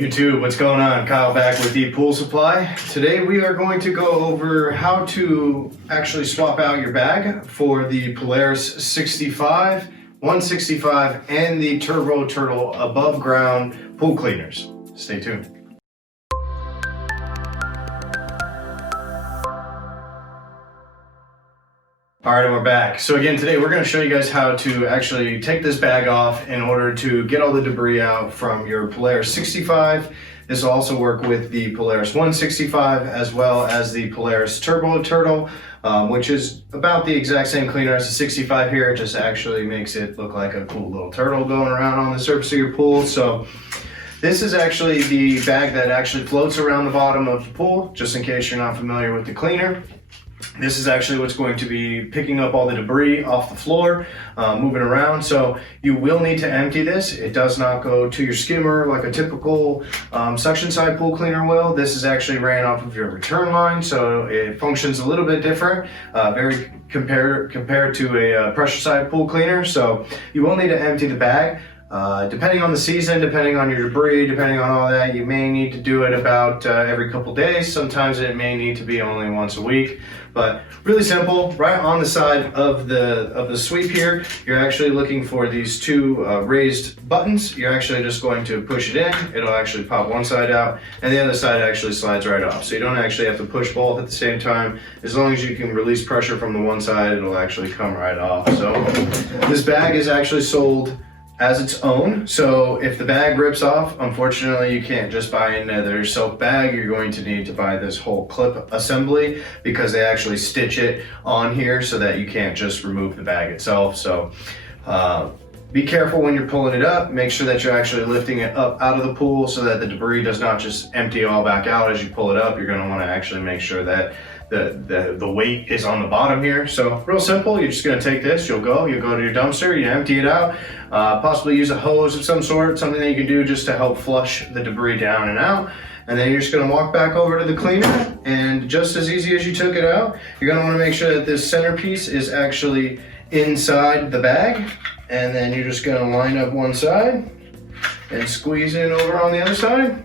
YouTube, what's going on? Kyle back with ePoolSupply. Today we are going to go over how to actually swap out your bag for the Polaris 65, 165, and the Turbo Turtle above ground pool cleaners. Stay tuned. All right, and we're back. So again, today we're going to show you guys how to actually take this bag off in order to get all the debris out from your Polaris 65. This will also work with the Polaris 165 as well as the Polaris Turbo Turtle, which is about the exact same cleaner as the 65 here. It just actually makes it look like a cool little turtle going around on the surface of your pool. So this is actually the bag that actually floats around the bottom of the pool, just in case you're not familiar with the cleaner. This is actually what's going to be picking up all the debris off the floor, moving around. So you will need to empty this. It does not go to your skimmer like a typical suction side pool cleaner will. This is actually ran off of your return line, so it functions a little bit different, very compared to a pressure side pool cleaner. So you will need to empty the bag. Depending on the season, depending on your debris, depending on all that, you may need to do it about every couple days. Sometimes it may need to be only once a week, but really simple. Right on the side of the sweep here, you're actually looking for these two raised buttons. You're actually just going to push it in. It'll actually pop one side out and the other side actually slides right off. So you don't actually have to push both at the same time. As long as you can release pressure from the one side, it'll actually come right off. So this bag is actually sold as its own. So if the bag rips off, unfortunately you can't just buy another silk bag. You're going to need to buy this whole clip assembly because they actually stitch it on here so that you can't just remove the bag itself. So be careful when you're pulling it up. Make sure that you're actually lifting it up out of the pool so that the debris does not just empty all back out as you pull it up. You're going to want to actually make sure that the weight is on the bottom here. So real simple, you're just going to take this, you'll go to your dumpster, you empty it out, possibly use a hose of some sort, something that you can do just to help flush the debris down and out. And then you're just going to walk back over to the cleaner, and just as easy as you took it out, you're going to want to make sure that this centerpiece is actually inside the bag. And then you're just going to line up one side and squeeze in over on the other side.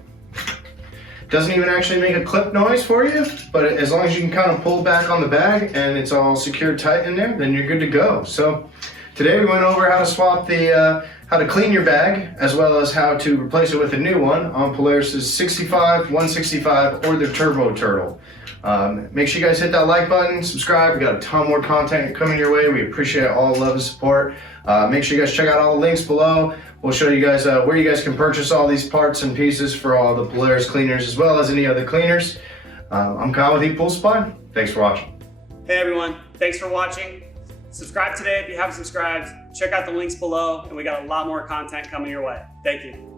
Doesn't even actually make a clip noise for you, but as long as you can kind of pull back on the bag and it's all secured tight in there, then you're good to go. So today we went over how to swap how to clean your bag, as well as how to replace it with a new one on Polaris's 65, 165, or the Turbo Turtle. Make sure you guys hit that like button, subscribe. We got a ton more content coming your way. We appreciate all the love and support. Make sure you guys check out all the links below. We'll show you guys where you guys can purchase all these parts and pieces for all the Polaris cleaners as well as any other cleaners. I'm Kyle with ePoolSupply. Thanks for watching. Hey everyone, thanks for watching. Subscribe today if you haven't subscribed. Check out the links below, and we got a lot more content coming your way. Thank you.